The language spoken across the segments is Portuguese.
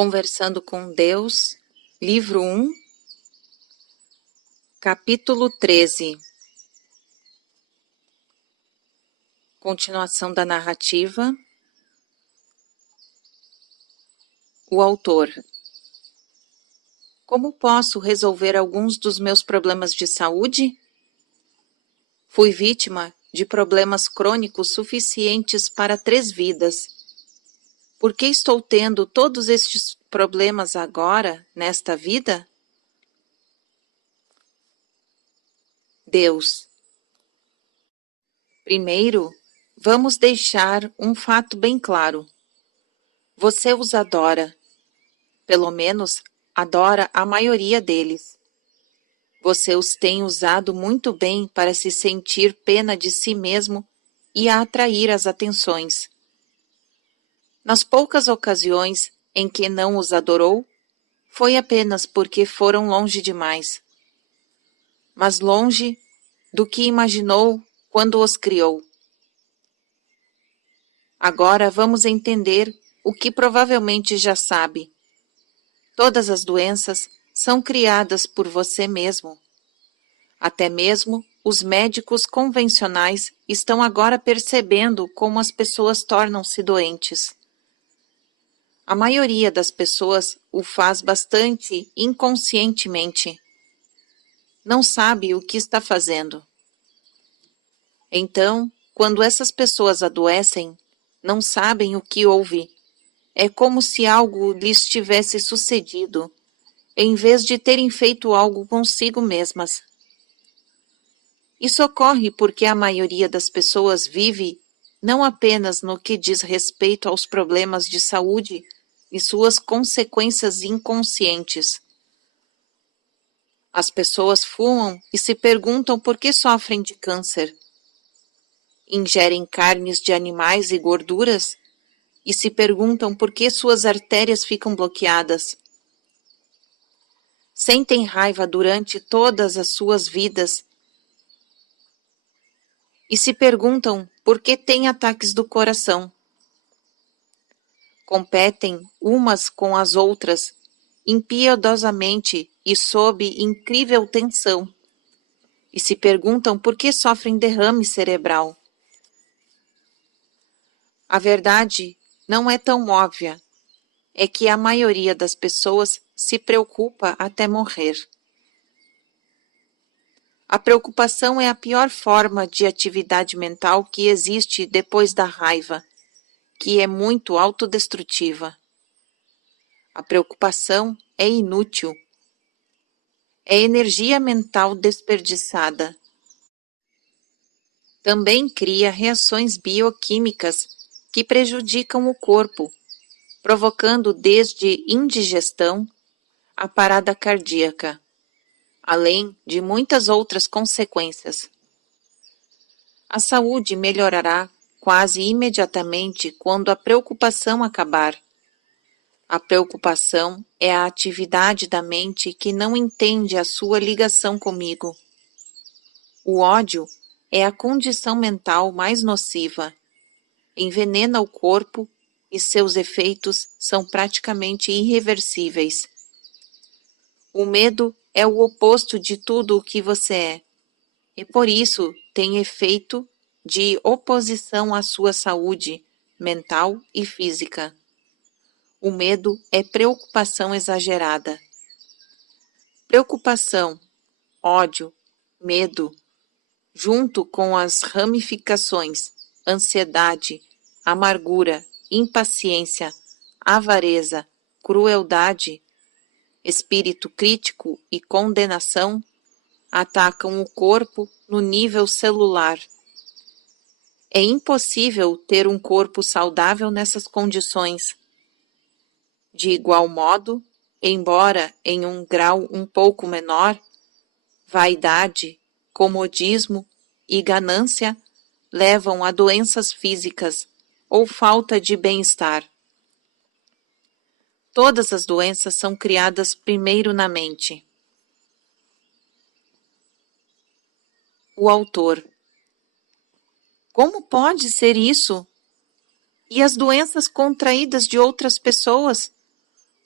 Conversando com Deus, livro 1, capítulo 13. Continuação da narrativa. O autor. Como posso resolver alguns dos meus problemas de saúde? Fui vítima de problemas crônicos suficientes para 3 vidas. Por que estou tendo todos estes problemas agora, nesta vida? Deus. Primeiro, vamos deixar um fato bem claro. Você os adora. Pelo menos, adora a maioria deles. Você os tem usado muito bem para se sentir pena de si mesmo e a atrair as atenções. Nas poucas ocasiões em que não os adorou, foi apenas porque foram longe demais. Mas longe do que imaginou quando os criou. Agora vamos entender o que provavelmente já sabe. Todas as doenças são criadas por você mesmo. Até mesmo os médicos convencionais estão agora percebendo como as pessoas tornam-se doentes. A maioria das pessoas o faz bastante inconscientemente. Não sabe o que está fazendo. Então, quando essas pessoas adoecem, não sabem o que houve. É como se algo lhes tivesse sucedido, em vez de terem feito algo consigo mesmas. Isso ocorre porque a maioria das pessoas vive não apenas no que diz respeito aos problemas de saúde e suas consequências inconscientes. As pessoas fumam e se perguntam por que sofrem de câncer. Ingerem carnes de animais e gorduras e se perguntam por que suas artérias ficam bloqueadas. Sentem raiva durante todas as suas vidas e se perguntam por que têm ataques do coração. Competem umas com as outras, impiedosamente e sob incrível tensão, e se perguntam por que sofrem derrame cerebral. A verdade não é tão óbvia, é que a maioria das pessoas se preocupa até morrer. A preocupação é a pior forma de atividade mental que existe depois da raiva, que é muito autodestrutiva. A preocupação é inútil. É energia mental desperdiçada. Também cria reações bioquímicas que prejudicam o corpo, provocando desde indigestão a parada cardíaca, além de muitas outras consequências. A saúde melhorará quase imediatamente quando a preocupação acabar. A preocupação é a atividade da mente que não entende a sua ligação comigo. O ódio é a condição mental mais nociva. Envenena o corpo e seus efeitos são praticamente irreversíveis. O medo é o oposto de tudo o que você é, e por isso tem efeito de oposição à sua saúde mental e física. O medo é preocupação exagerada. Preocupação, ódio, medo, junto com as ramificações, ansiedade, amargura, impaciência, avareza, crueldade, espírito crítico e condenação, atacam o corpo no nível celular. É impossível ter um corpo saudável nessas condições. De igual modo, embora em um grau um pouco menor, vaidade, comodismo e ganância levam a doenças físicas ou falta de bem-estar. Todas as doenças são criadas primeiro na mente. O autor. Como pode ser isso? E as doenças contraídas de outras pessoas?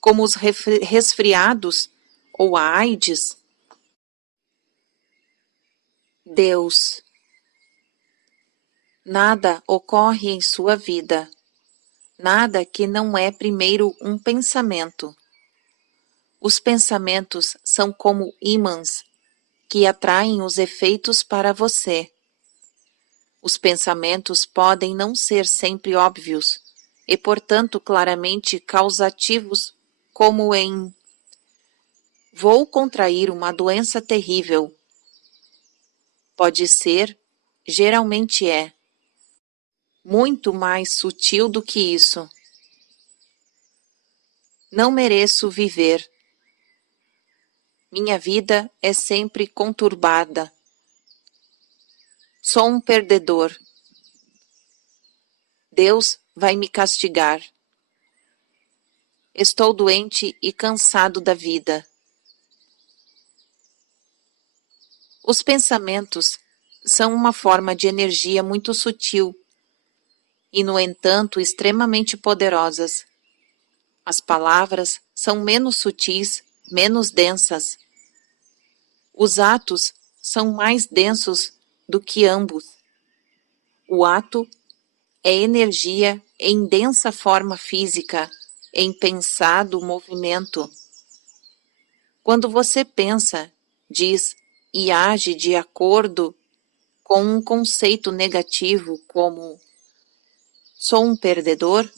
como os resfriados ou a AIDS? Deus. Nada ocorre em sua vida, nada que não é primeiro um pensamento. Os pensamentos são como ímãs que atraem os efeitos para você. Os pensamentos podem não ser sempre óbvios e, portanto, claramente causativos, como em vou contrair uma doença terrível. Pode ser, geralmente é, muito mais sutil do que isso. Não mereço viver. Minha vida é sempre conturbada. Sou um perdedor. Deus vai me castigar. Estou doente e cansado da vida. Os pensamentos são uma forma de energia muito sutil e, no entanto, extremamente poderosas. As palavras são menos sutis, menos densas. Os atos são mais densos do que ambos. O ato é energia em densa forma física, em pensado movimento. Quando você pensa, diz e age de acordo com um conceito negativo como sou um perdedor,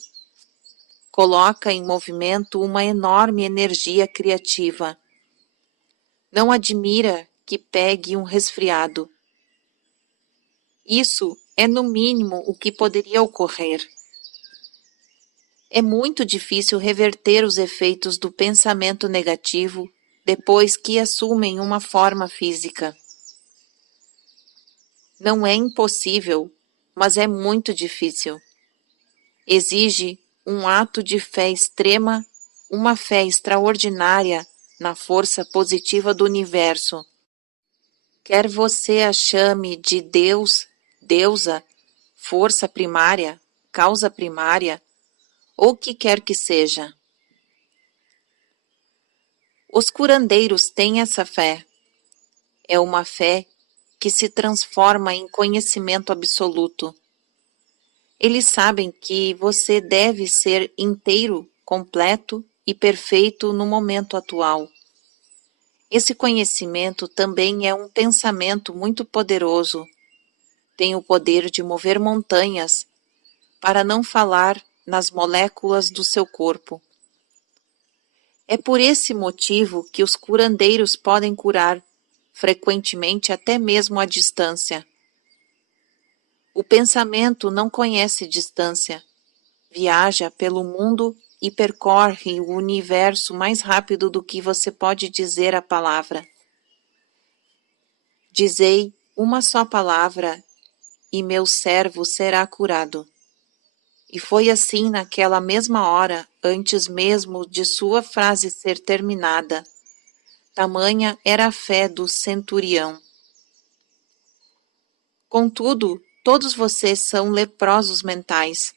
coloca em movimento uma enorme energia criativa. Não admira que pegue um resfriado. Isso é no mínimo o que poderia ocorrer. É muito difícil reverter os efeitos do pensamento negativo depois que assumem uma forma física. Não é impossível, mas é muito difícil. Exige um ato de fé extrema, uma fé extraordinária na força positiva do universo. Quer você a chame de Deus, deusa, força primária, causa primária, ou o que quer que seja. Os curandeiros têm essa fé. É uma fé que se transforma em conhecimento absoluto. Eles sabem que você deve ser inteiro, completo e perfeito no momento atual. Esse conhecimento também é um pensamento muito poderoso. Tem o poder de mover montanhas, para não falar nas moléculas do seu corpo. É por esse motivo que os curandeiros podem curar, frequentemente até mesmo à distância. O pensamento não conhece distância, viaja pelo mundo e percorre o universo mais rápido do que você pode dizer a palavra. Dizei uma só palavra e meu servo será curado. E foi assim naquela mesma hora, antes mesmo de sua frase ser terminada. Tamanha era a fé do centurião. Contudo, todos vocês são leprosos mentais.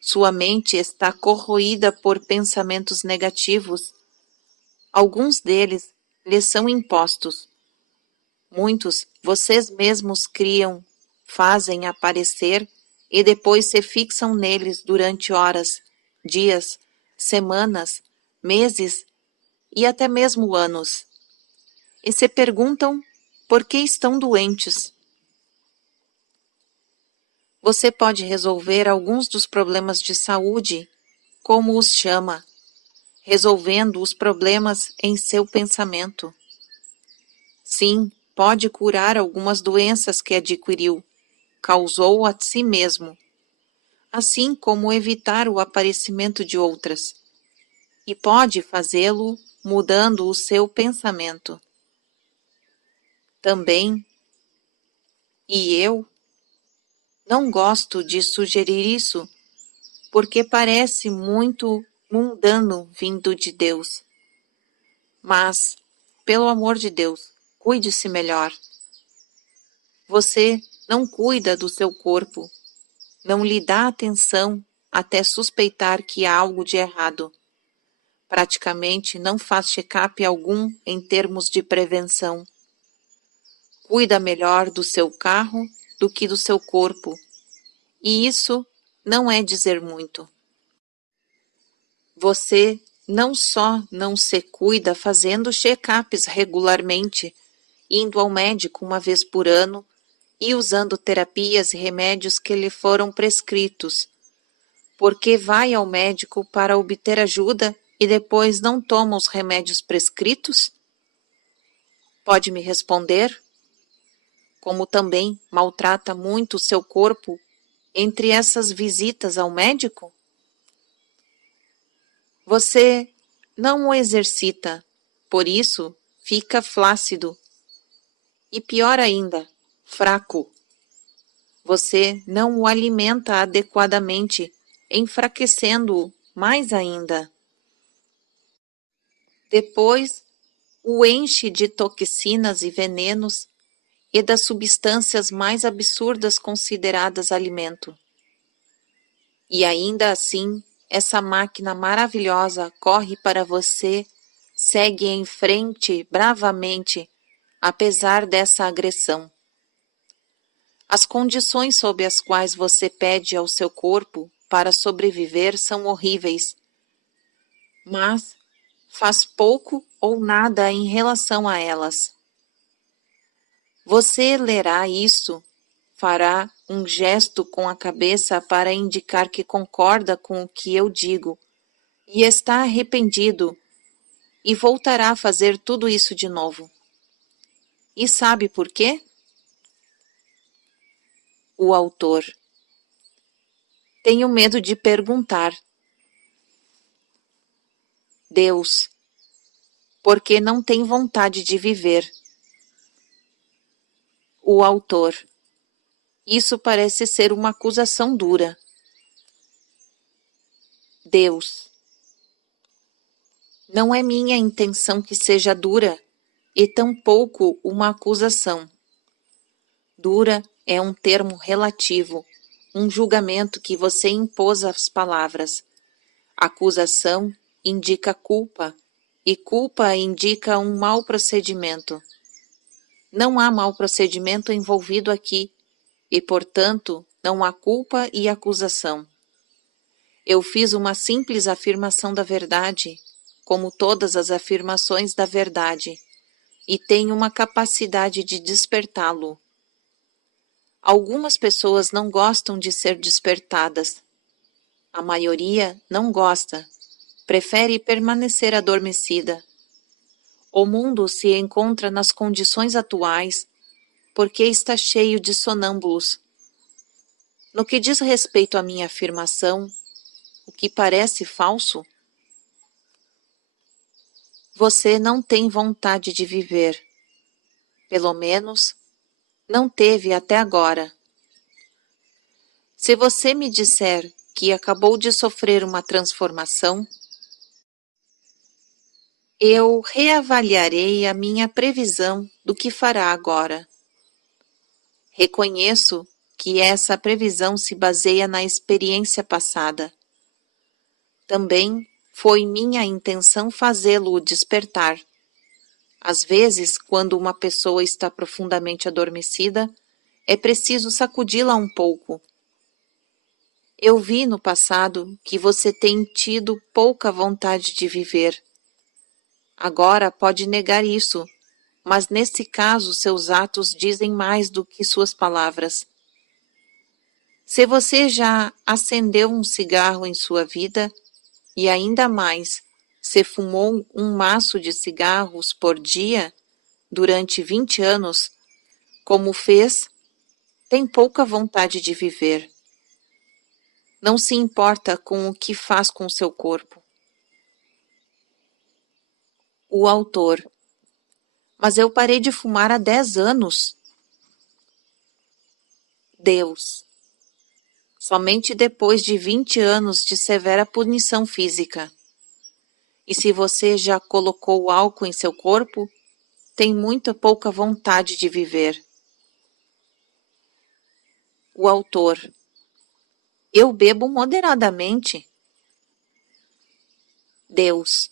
Sua mente está corroída por pensamentos negativos. Alguns deles lhes são impostos. Muitos vocês mesmos criam, fazem aparecer e depois se fixam neles durante horas, dias, semanas, meses e até mesmo anos. E se perguntam por que estão doentes. Você pode resolver alguns dos problemas de saúde, como os chama, resolvendo os problemas em seu pensamento. Sim, pode curar algumas doenças que adquiriu, causou a si mesmo, assim como evitar o aparecimento de outras. E pode fazê-lo mudando o seu pensamento. Também, e eu, não gosto de sugerir isso, porque parece muito mundano vindo de Deus. Mas, pelo amor de Deus, cuide-se melhor. Você não cuida do seu corpo, não lhe dá atenção até suspeitar que há algo de errado. praticamente não faz check-up algum em termos de prevenção. Cuida melhor do seu carro do que do seu corpo, e isso não é dizer muito. Você não só não se cuida fazendo check-ups regularmente, indo ao médico uma vez por ano e usando terapias e remédios que lhe foram prescritos, porque vai ao médico para obter ajuda e depois não toma os remédios prescritos? Pode me responder? Como também maltrata muito o seu corpo entre essas visitas ao médico? Você não o exercita, por isso fica flácido. E pior ainda, fraco. Você não o alimenta adequadamente, enfraquecendo-o mais ainda. Depois, o enche de toxinas e venenos e das substâncias mais absurdas consideradas alimento. E ainda assim, essa máquina maravilhosa corre para você, segue em frente bravamente, apesar dessa agressão. As condições sob as quais você pede ao seu corpo para sobreviver são horríveis, mas faz pouco ou nada em relação a elas. Você lerá isso, fará um gesto com a cabeça para indicar que concorda com o que eu digo e está arrependido e voltará a fazer tudo isso de novo. E sabe por quê? O autor. Tenho medo de perguntar. Deus. Porque não tem vontade de viver. O autor. Isso parece ser uma acusação dura. Deus. Não é minha intenção que seja dura, e tampouco uma acusação. Dura é um termo relativo, um julgamento que você impôs às palavras. Acusação indica culpa, e culpa indica um mau procedimento. Não há mau procedimento envolvido aqui, e, portanto, não há culpa e acusação. Eu fiz uma simples afirmação da verdade, como todas as afirmações da verdade, e tenho uma capacidade de despertá-lo. Algumas pessoas não gostam de ser despertadas. A maioria não gosta, prefere permanecer adormecida. O mundo se encontra nas condições atuais porque está cheio de sonâmbulos. No que diz respeito à minha afirmação, o que parece falso, você não tem vontade de viver. Pelo menos, não teve até agora. Se você me disser que acabou de sofrer uma transformação, eu reavaliarei a minha previsão do que fará agora. Reconheço que essa previsão se baseia na experiência passada. Também foi minha intenção fazê-lo despertar. Às vezes, quando uma pessoa está profundamente adormecida, é preciso sacudi-la um pouco. Eu vi no passado que você tem tido pouca vontade de viver. Agora pode negar isso, mas nesse caso seus atos dizem mais do que suas palavras. Se você já acendeu um cigarro em sua vida, e ainda mais, se fumou um maço de cigarros por dia durante 20 anos, como fez, tem pouca vontade de viver. Não se importa com o que faz com seu corpo. O autor. Mas eu parei de fumar há 10 anos. Deus. Somente depois de 20 anos de severa punição física. E se você já colocou álcool em seu corpo, tem muito pouca vontade de viver. O autor. Eu bebo moderadamente. Deus.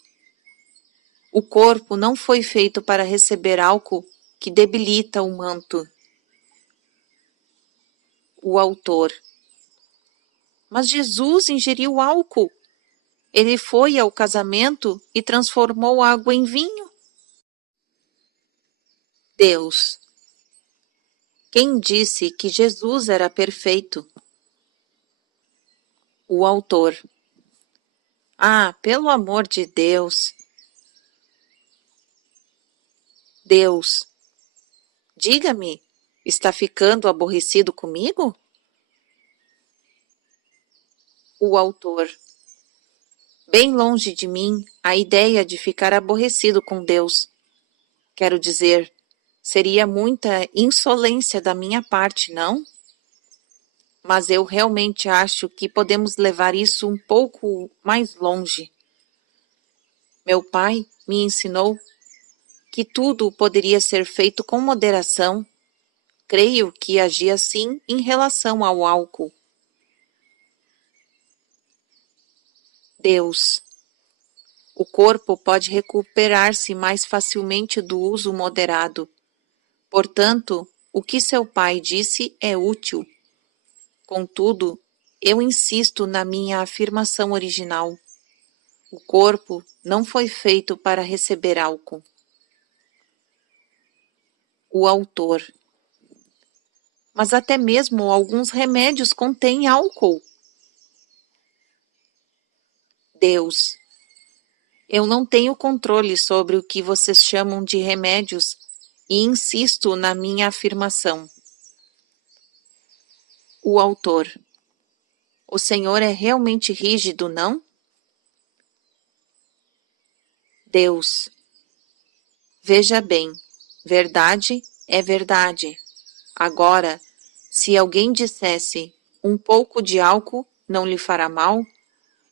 O corpo não foi feito para receber álcool que debilita o manto. O autor. Mas Jesus ingeriu álcool. Ele foi ao casamento e transformou água em vinho. Deus. Quem disse que Jesus era perfeito? O autor. Ah, pelo amor de Deus. Deus. Diga-me, está ficando aborrecido comigo? O autor. Bem longe de mim a ideia de ficar aborrecido com Deus. Quero dizer, seria muita insolência da minha parte, não? Mas eu realmente acho que podemos levar isso um pouco mais longe. Meu pai me ensinou que tudo poderia ser feito com moderação. Creio que agi assim em relação ao álcool. Deus. O corpo pode recuperar-se mais facilmente do uso moderado. Portanto, o que seu pai disse é útil. Contudo, eu insisto na minha afirmação original. O corpo não foi feito para receber álcool. O autor. Mas até mesmo alguns remédios contêm álcool. Deus. Eu não tenho controle sobre o que vocês chamam de remédios e insisto na minha afirmação. O autor. O Senhor é realmente rígido, não? Deus. Veja bem, verdade é verdade. Agora, se alguém dissesse um pouco de álcool não lhe fará mal,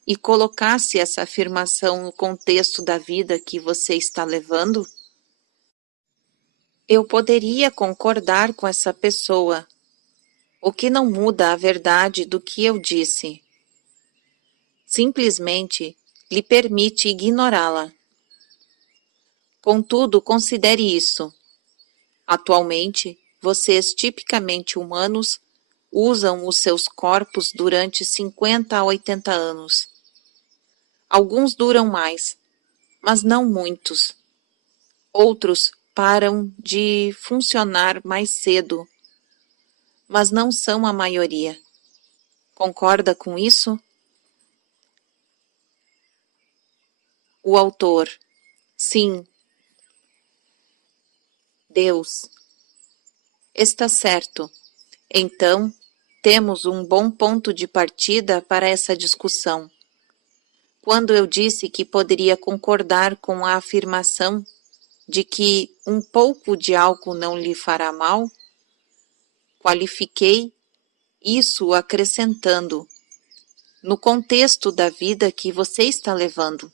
e colocasse essa afirmação no contexto da vida que você está levando, eu poderia concordar com essa pessoa, o que não muda a verdade do que eu disse. Simplesmente lhe permite ignorá-la. Contudo, considere isso. Atualmente, vocês tipicamente humanos usam os seus corpos durante 50 a 80 anos. Alguns duram mais, mas não muitos. Outros param de funcionar mais cedo, mas não são a maioria. Concorda com isso? O autor. Sim. Deus. Está certo. Então, temos um bom ponto de partida para essa discussão. Quando eu disse que poderia concordar com a afirmação de que um pouco de álcool não lhe fará mal, qualifiquei isso acrescentando, no contexto da vida que você está levando.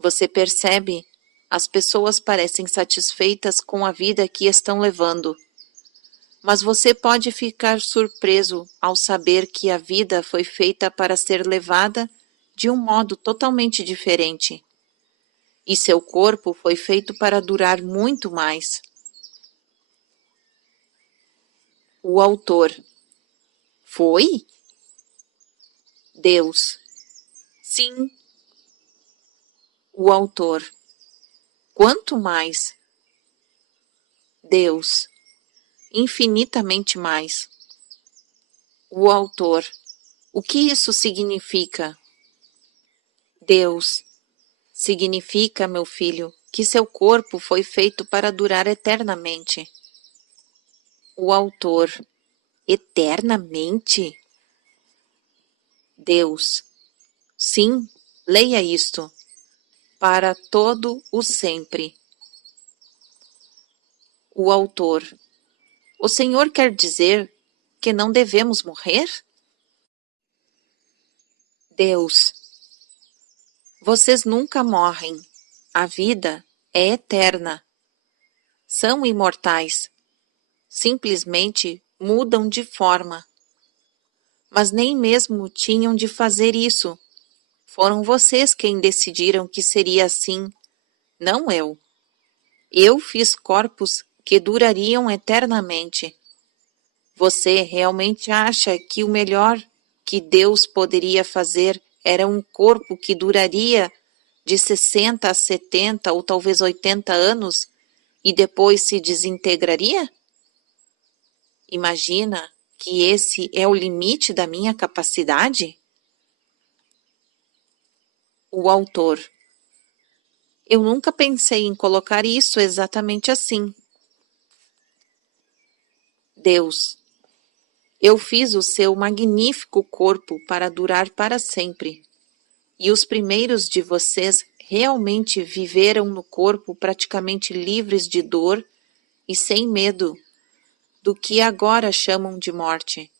Você percebe? As pessoas parecem satisfeitas com a vida que estão levando. Mas você pode ficar surpreso ao saber que a vida foi feita para ser levada de um modo totalmente diferente. E seu corpo foi feito para durar muito mais. O autor. Foi? Deus. Sim. O autor. Quanto mais? Deus. Infinitamente mais. O autor. O que isso significa? Deus. Significa, meu filho, que seu corpo foi feito para durar eternamente. O autor. Eternamente? Deus. Sim, leia isto. Para todo o sempre. O autor. O Senhor quer dizer que não devemos morrer? Deus. Vocês nunca morrem. A vida é eterna. São imortais. Simplesmente mudam de forma. Mas nem mesmo tinham de fazer isso. Foram vocês quem decidiram que seria assim, não eu. Eu fiz corpos que durariam eternamente. Você realmente acha que o melhor que Deus poderia fazer era um corpo que duraria de 60 a 70 ou talvez 80 anos e depois se desintegraria? Imagina que esse é o limite da minha capacidade? O autor. Eu nunca pensei em colocar isso exatamente assim. Deus. Eu fiz o seu magnífico corpo para durar para sempre. E os primeiros de vocês realmente viveram no corpo praticamente livres de dor e sem medo do que agora chamam de morte.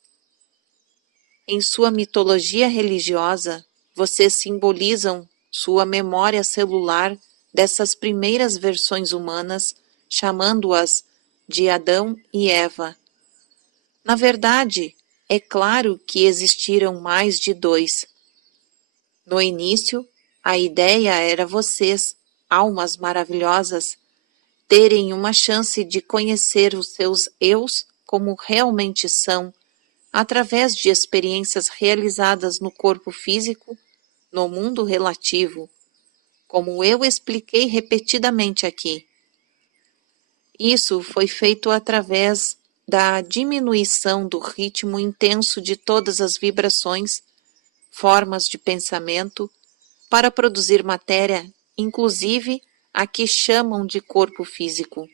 Em sua mitologia religiosa, vocês simbolizam sua memória celular dessas primeiras versões humanas, chamando-as de Adão e Eva. Na verdade, é claro que existiram mais de dois. No início, a ideia era vocês, almas maravilhosas, terem uma chance de conhecer os seus eus como realmente são, através de experiências realizadas no corpo físico, no mundo relativo, como eu expliquei repetidamente aqui. Isso foi feito através da diminuição do ritmo intenso de todas as vibrações, formas de pensamento, para produzir matéria, inclusive a que chamam de corpo físico.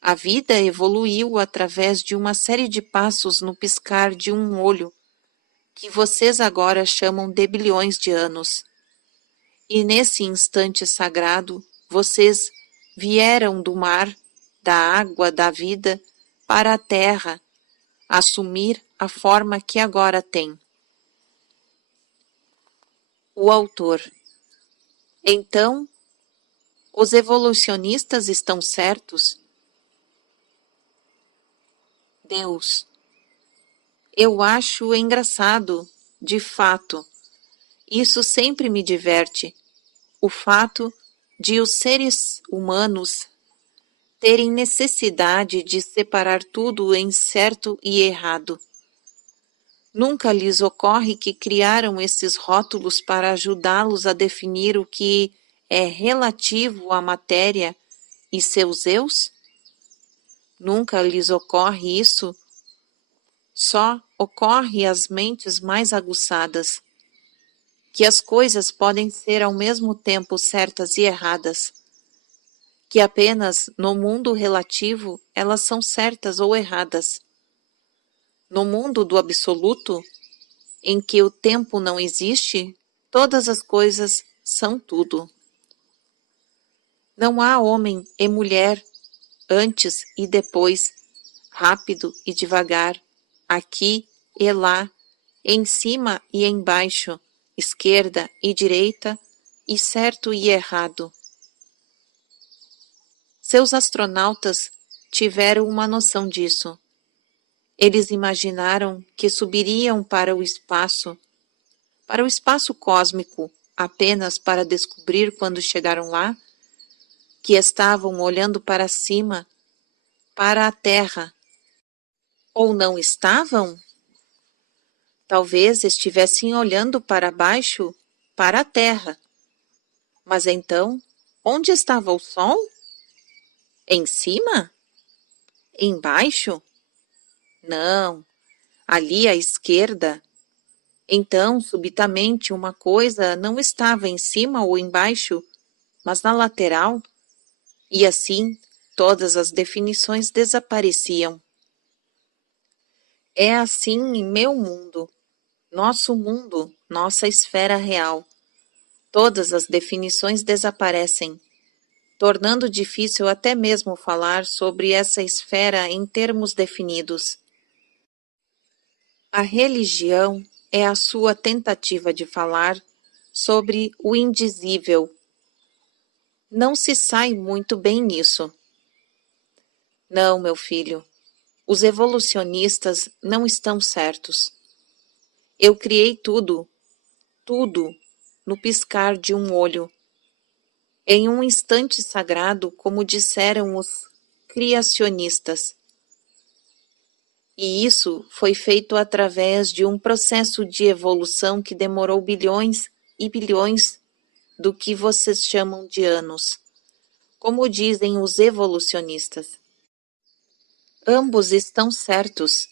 A vida evoluiu através de uma série de passos no piscar de um olho, que vocês agora chamam de bilhões de anos. E nesse instante sagrado, vocês vieram do mar, da água da vida, para a terra, assumir a forma que agora tem. O autor. Então, os evolucionistas estão certos? Deus. Eu acho engraçado, de fato. Isso sempre me diverte. O fato de os seres humanos terem necessidade de separar tudo em certo e errado. Nunca lhes ocorre que criaram esses rótulos para ajudá-los a definir o que é relativo à matéria e seus eus? Nunca lhes ocorre isso? Só ocorre às mentes mais aguçadas, que as coisas podem ser ao mesmo tempo certas e erradas, que apenas no mundo relativo elas são certas ou erradas. No mundo do absoluto, em que o tempo não existe, todas as coisas são tudo. Não há homem e mulher, antes e depois, rápido e devagar, aqui e lá, em cima e embaixo, esquerda e direita, e certo e errado. Seus astronautas tiveram uma noção disso. Eles imaginaram que subiriam para o espaço cósmico, apenas para descobrir quando chegaram lá, que estavam olhando para cima, para a Terra. Ou não estavam? Talvez estivessem olhando para baixo, para a Terra. Mas então, onde estava o Sol? Em cima? Embaixo? Não, ali à esquerda. Então, subitamente, uma coisa não estava em cima ou embaixo, mas na lateral, e assim todas as definições desapareciam. É assim em meu mundo, nossa esfera real. Todas as definições desaparecem, tornando difícil até mesmo falar sobre essa esfera em termos definidos. A religião é a sua tentativa de falar sobre o indizível. Não se sai muito bem nisso. Não, meu filho, os evolucionistas não estão certos. Eu criei tudo, no piscar de um olho. em um instante sagrado, como disseram os criacionistas. E isso foi feito através de um processo de evolução que demorou bilhões e bilhões do que vocês chamam de anos, como dizem os evolucionistas. Ambos estão certos.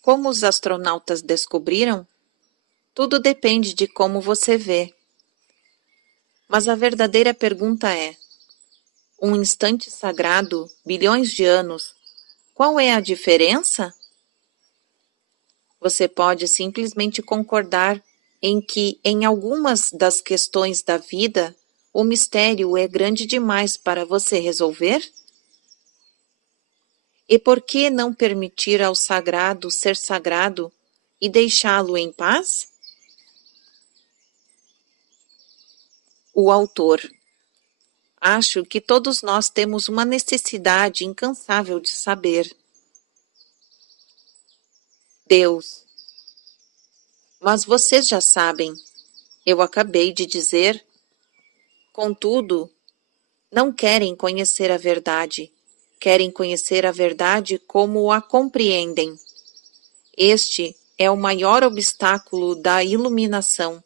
Como os astronautas descobriram? Tudo depende de como você vê. Mas a verdadeira pergunta é: um instante sagrado, bilhões de anos, qual é a diferença? Você pode simplesmente concordar em que, em algumas das questões da vida, o mistério é grande demais para você resolver? E por que não permitir ao sagrado ser sagrado e deixá-lo em paz? O autor. Acho que todos nós temos uma necessidade incansável de saber. Deus. Mas vocês já sabem, eu acabei de dizer. Contudo, não querem conhecer a verdade. Querem conhecer a verdade como a compreendem. Este é o maior obstáculo da iluminação.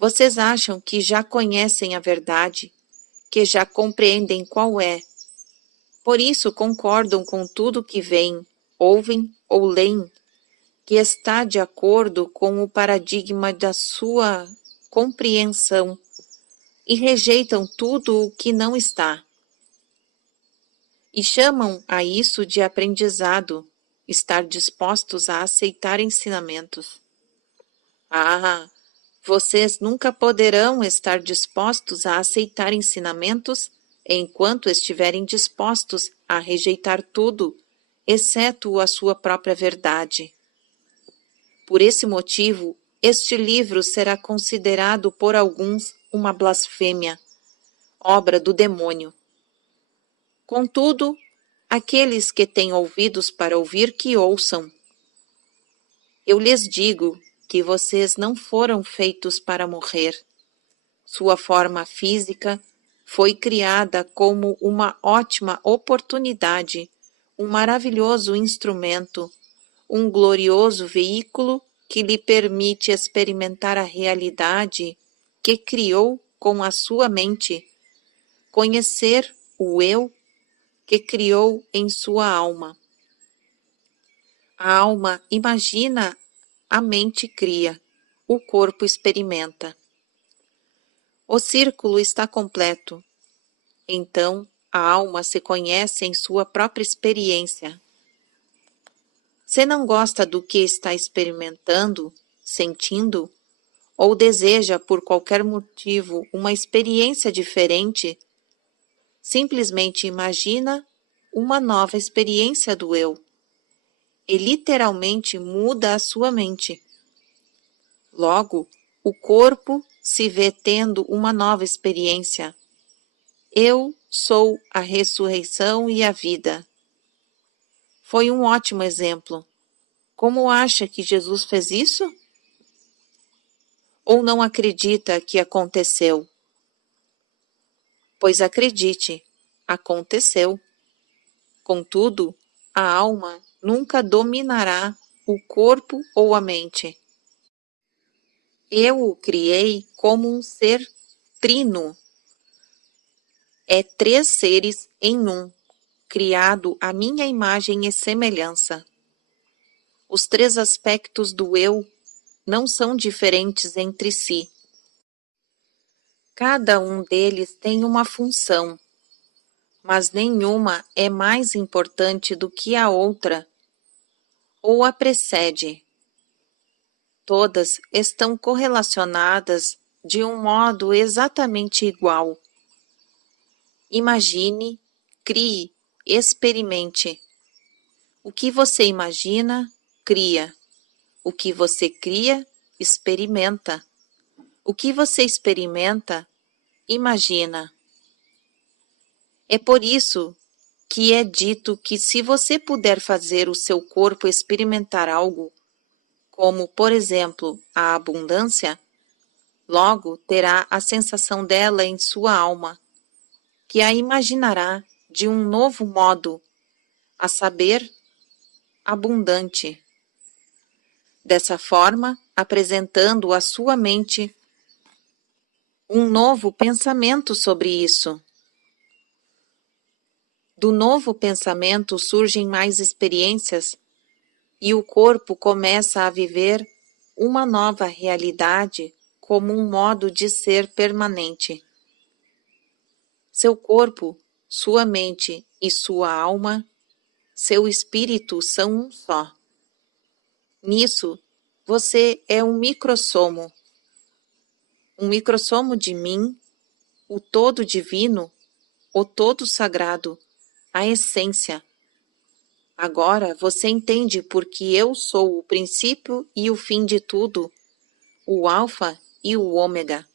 Vocês acham que já conhecem a verdade, que já compreendem qual é. Por isso concordam com tudo que veem, ouvem ou leem, que está de acordo com o paradigma da sua compreensão, e rejeitam tudo o que não está. E chamam a isso de aprendizado, estar dispostos a aceitar ensinamentos. Ah, vocês nunca poderão estar dispostos a aceitar ensinamentos enquanto estiverem dispostos a rejeitar tudo, exceto a sua própria verdade. Por esse motivo, este livro será considerado por alguns uma blasfêmia, obra do demônio. Contudo, aqueles que têm ouvidos para ouvir, que ouçam. Eu lhes digo que vocês não foram feitos para morrer. Sua forma física foi criada como uma ótima oportunidade, um maravilhoso instrumento, um glorioso veículo que lhe permite experimentar a realidade que criou com a sua mente, conhecer o eu que criou em sua alma. A alma imagina, a mente cria, o corpo experimenta. O círculo está completo. Então, a alma se conhece em sua própria experiência. Se não gosta do que está experimentando, sentindo, ou deseja por qualquer motivo uma experiência diferente, simplesmente imagina uma nova experiência do eu e literalmente muda a sua mente. Logo, o corpo se vê tendo uma nova experiência. Eu sou a ressurreição e a vida. Foi um ótimo exemplo. Como acha que Jesus fez isso? Ou não acredita que aconteceu? Pois acredite, aconteceu. Contudo, a alma nunca dominará o corpo ou a mente. Eu o criei como um ser trino. É três seres em um, criado à minha imagem e semelhança. Os três aspectos do eu não são diferentes entre si. Cada um deles tem uma função, mas nenhuma é mais importante do que a outra, ou a precede. Todas estão correlacionadas de um modo exatamente igual. Imagine, crie, experimente. O que você imagina, cria. O que você cria, experimenta. O que você experimenta, imagina. É por isso que é dito que se você puder fazer o seu corpo experimentar algo, como, por exemplo, a abundância, Logo terá a sensação dela em sua alma, que a imaginará de um novo modo, a saber, abundante. Dessa forma, apresentando à sua mente um novo pensamento sobre isso. Do novo pensamento surgem mais experiências e o corpo começa a viver uma nova realidade como um modo de ser permanente. Seu corpo, sua mente e sua alma, seu espírito são um só. Nisso, você é um microssomo de mim, o todo divino, o todo sagrado, a essência. Agora você entende porque eu sou o princípio e o fim de tudo, o alfa e o ômega.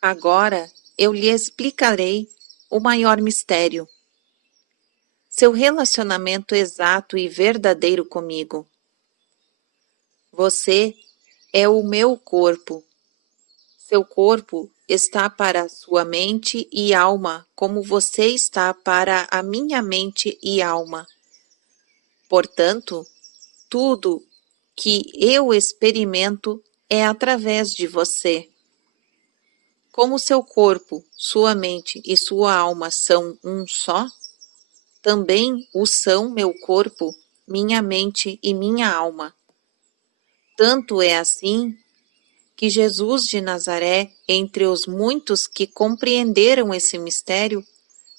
Agora eu lhe explicarei o maior mistério. Seu relacionamento exato e verdadeiro comigo. Você é o meu corpo. Seu corpo está para sua mente e alma, como você está para a minha mente e alma. Portanto, tudo que eu experimento é através de você. Como seu corpo, sua mente e sua alma são um só, também o são meu corpo, minha mente e minha alma. Tanto é assim que Jesus de Nazaré, entre os muitos que compreenderam esse mistério,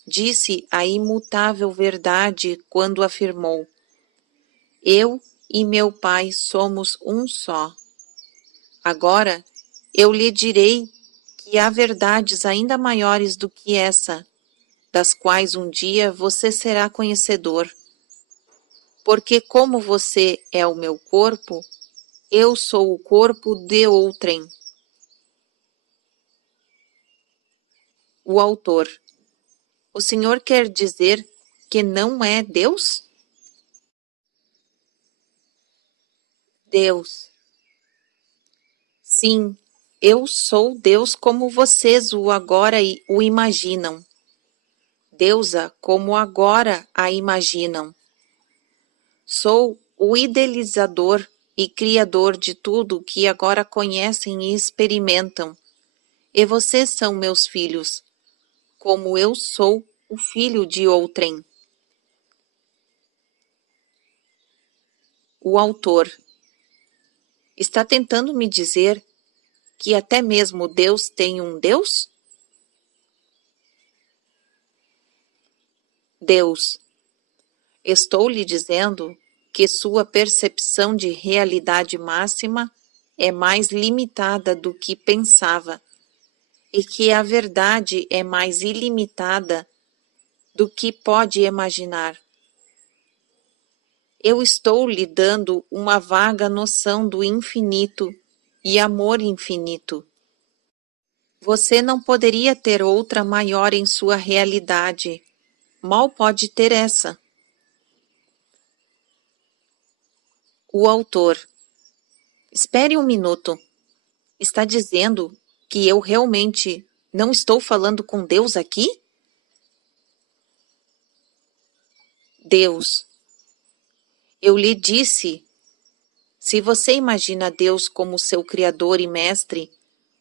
disse a imutável verdade quando afirmou: Eu e meu Pai somos um só. Agora, eu lhe direi que há verdades ainda maiores do que essa, das quais um dia você será conhecedor. Porque como você é o meu corpo, eu sou o corpo de outrem. O autor. O senhor quer dizer que não é Deus? Deus. Sim, eu sou Deus como vocês o agora o imaginam. Deusa como agora a imaginam. Sou o idealizador e criador de tudo que agora conhecem e experimentam. E vocês são meus filhos, como eu sou o filho de outrem. O autor. Está tentando me dizer que até mesmo Deus tem um Deus? Deus. Estou lhe dizendo que sua percepção de realidade máxima é mais limitada do que pensava e que a verdade é mais ilimitada do que pode imaginar. Eu estou lhe dando uma vaga noção do infinito e amor infinito. Você não poderia ter outra maior em sua realidade. Mal pode ter essa. O autor. Espere um minuto. Está dizendo que eu realmente não estou falando com Deus aqui? Deus. Eu lhe disse, se você imagina Deus como seu Criador e Mestre,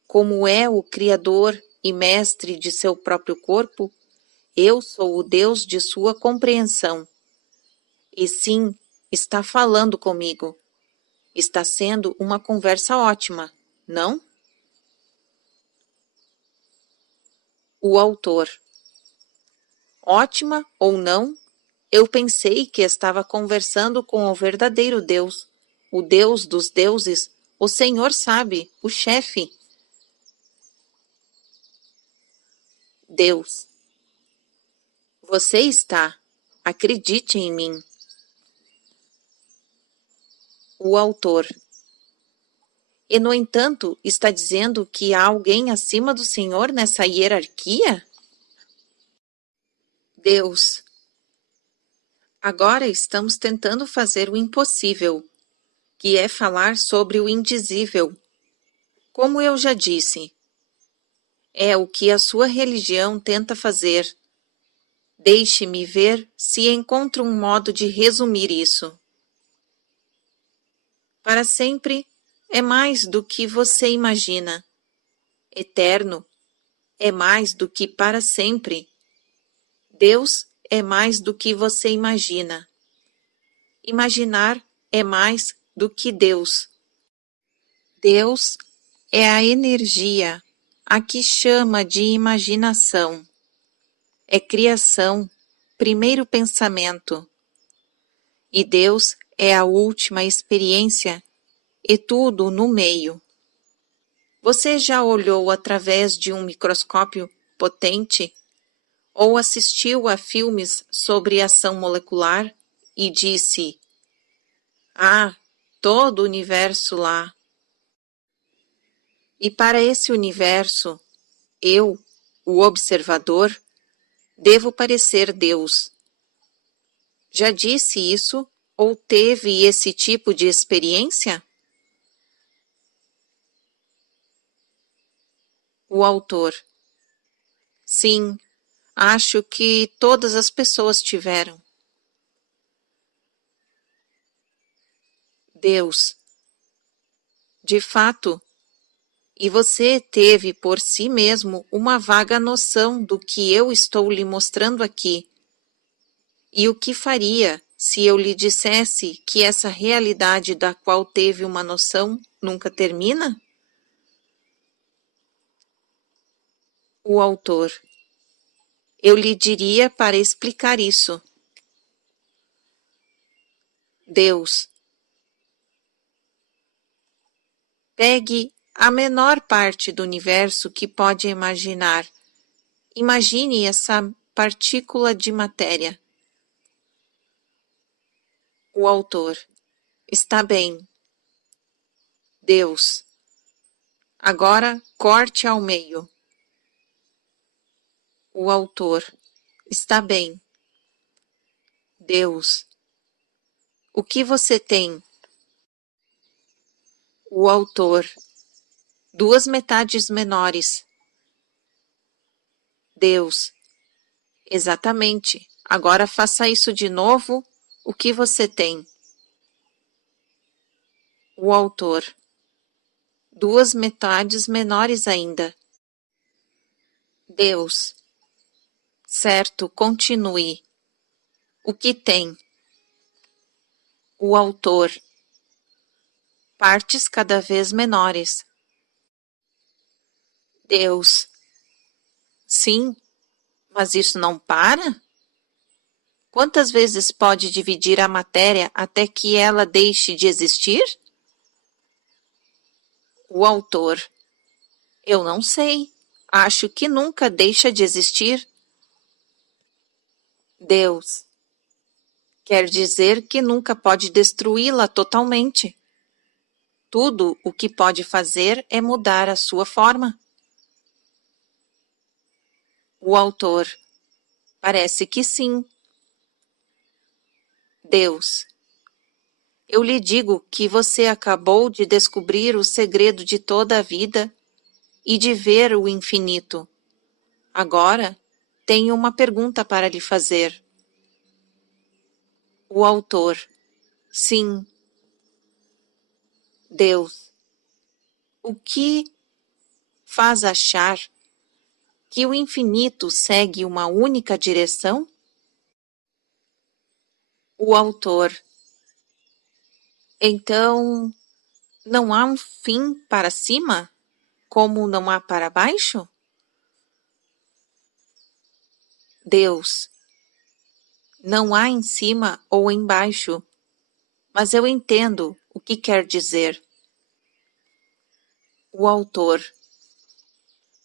como é o Criador e Mestre de seu próprio corpo, eu sou o Deus de sua compreensão. E sim, está falando comigo. Está sendo uma conversa ótima, não? O autor. Ótima ou não, eu pensei que estava conversando com o verdadeiro Deus, o Deus dos deuses, o Senhor sabe, o chefe. Deus. Você está. Acredite em mim. O autor. E, no entanto, está dizendo que há alguém acima do Senhor nessa hierarquia? Deus. Agora estamos tentando fazer o impossível, que é falar sobre o indizível. Como eu já disse, é o que a sua religião tenta fazer. Deixe-me ver se encontro um modo de resumir isso. Para sempre é mais do que você imagina. Eterno é mais do que para sempre. Deus é mais do que você imagina. Imaginar é mais do que Deus. Deus é a energia, a que chama de imaginação. É criação, primeiro pensamento. E Deus é a última experiência e tudo no meio. Você já olhou através de um microscópio potente ou assistiu a filmes sobre ação molecular e disse: "Ah, todo o universo lá." E para esse universo, eu, o observador, devo parecer Deus. Já disse isso ou teve esse tipo de experiência? O autor: sim, acho que todas as pessoas tiveram. Deus: de fato, e você teve por si mesmo uma vaga noção do que eu estou lhe mostrando aqui. E o que faria se eu lhe dissesse que essa realidade da qual teve uma noção nunca termina? O autor: eu lhe diria para explicar isso. Deus: pegue a menor parte do universo que pode imaginar. Imagine essa partícula de matéria. O autor: está bem. Deus: agora corte ao meio. O autor: está bem. Deus: o que você tem? O autor: duas metades menores. Deus: exatamente. Agora faça isso de novo. O que você tem? O autor: duas metades menores ainda. Deus: certo, continue. O que tem? O autor: partes cada vez menores. Deus: sim, mas isso não para? Quantas vezes pode dividir a matéria até que ela deixe de existir? O autor: eu não sei. Acho que nunca deixa de existir. Deus: quer dizer que nunca pode destruí-la totalmente. Tudo o que pode fazer é mudar a sua forma. O autor: parece que sim. Deus: eu lhe digo que você acabou de descobrir o segredo de toda a vida e de ver o infinito. Agora, tenho uma pergunta para lhe fazer. O autor: sim. Deus: o que faz achar que o infinito segue uma única direção? O autor: então, não há um fim para cima, como não há para baixo? Deus: não há em cima ou embaixo, mas eu entendo o que quer dizer. O autor: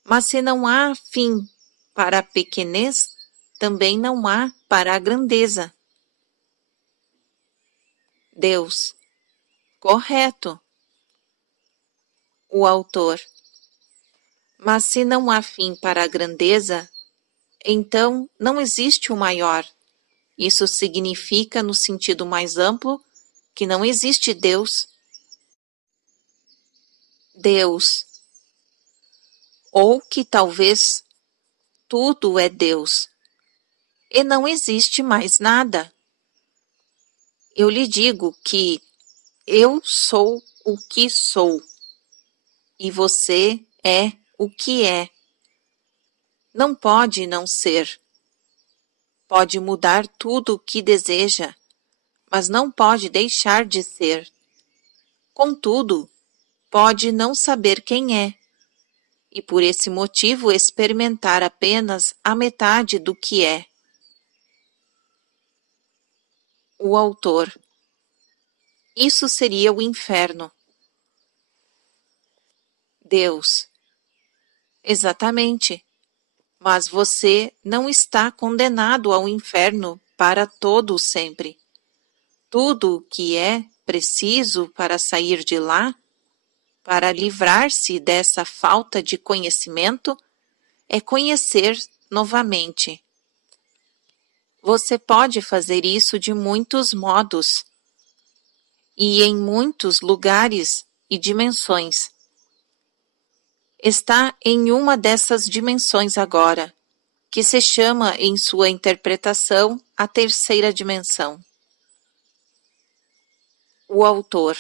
mas se não há fim para a pequenez, também não há para a grandeza. Deus: correto. O autor: mas se não há fim para a grandeza, então não existe o maior. Isso significa, no sentido mais amplo, que não existe Deus. Deus: ou que talvez tudo é Deus e não existe mais nada. Eu lhe digo que eu sou o que sou e você é o que é. Não pode não ser. Pode mudar tudo o que deseja, mas não pode deixar de ser. Contudo, pode não saber quem é, e por esse motivo experimentar apenas a metade do que é. O autor. Isso seria o inferno. Deus. Exatamente. Mas você não está condenado ao inferno para todo o sempre. Tudo o que é preciso para sair de lá, para livrar-se dessa falta de conhecimento, é conhecer novamente. Você pode fazer isso de muitos modos e em muitos lugares e dimensões. Está em uma dessas dimensões agora, que se chama em sua interpretação a terceira dimensão. O autor.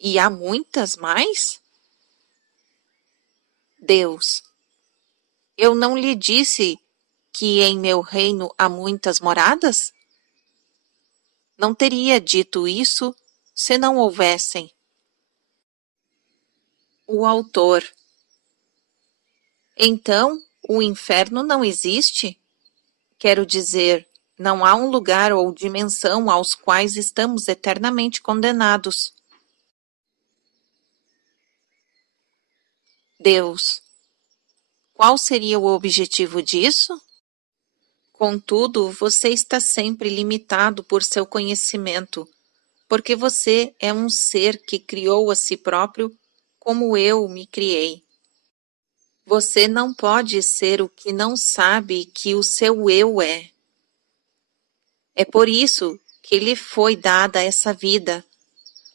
E há muitas mais? Deus. Eu não lhe disse que em meu reino há muitas moradas? Não teria dito isso se não houvessem. O autor. Então, o inferno não existe? Quero dizer, não há um lugar ou dimensão aos quais estamos eternamente condenados. Deus. Qual seria o objetivo disso? Contudo, você está sempre limitado por seu conhecimento, porque você é um ser que criou a si próprio como eu me criei. Você não pode ser o que não sabe que o seu eu é. É por isso que lhe foi dada essa vida,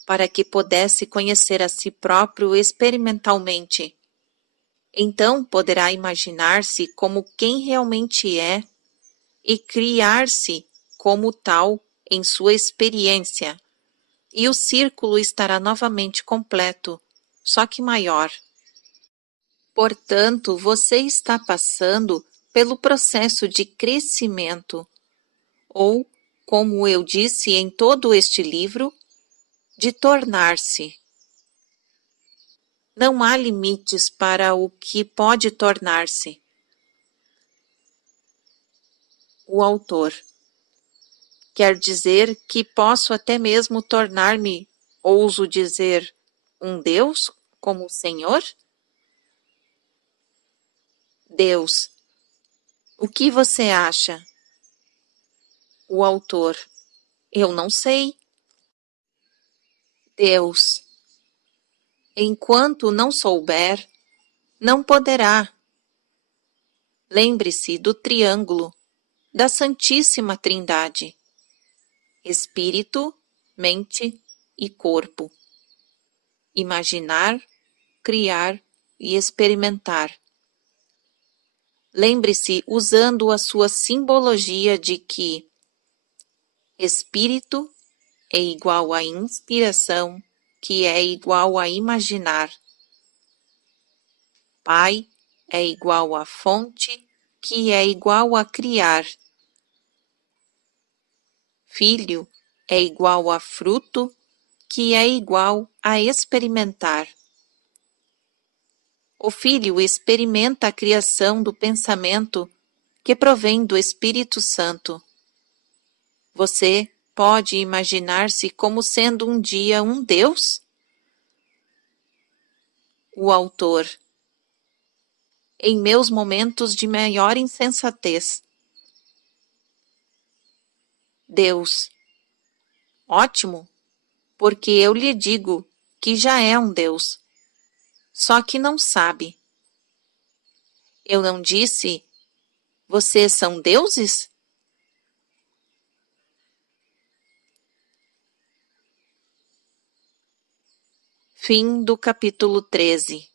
para que pudesse conhecer a si próprio experimentalmente. Então poderá imaginar-se como quem realmente é e criar-se como tal em sua experiência, e o círculo estará novamente completo, só que maior. Portanto, você está passando pelo processo de crescimento, ou, como eu disse em todo este livro, de tornar-se. Não há limites para o que pode tornar-se. O autor. Quer dizer que posso até mesmo tornar-me, ouso dizer, um Deus como o Senhor? Deus. O que você acha? O autor. Eu não sei. Deus. Enquanto não souber, não poderá. Lembre-se do triângulo, da Santíssima Trindade: espírito, mente e corpo. Imaginar, criar e experimentar. Lembre-se usando a sua simbologia de que espírito é igual a inspiração, que é igual a imaginar. Pai é igual a fonte, que é igual a criar. Filho é igual a fruto, que é igual a experimentar. O Filho experimenta a criação do pensamento que provém do Espírito Santo. Você pode imaginar-se como sendo um dia um Deus? O autor. Em meus momentos de maior insensatez. Deus. Ótimo, porque eu lhe digo que já é um Deus. Só que não sabe. Eu não disse, vocês são deuses? Fim do capítulo 13.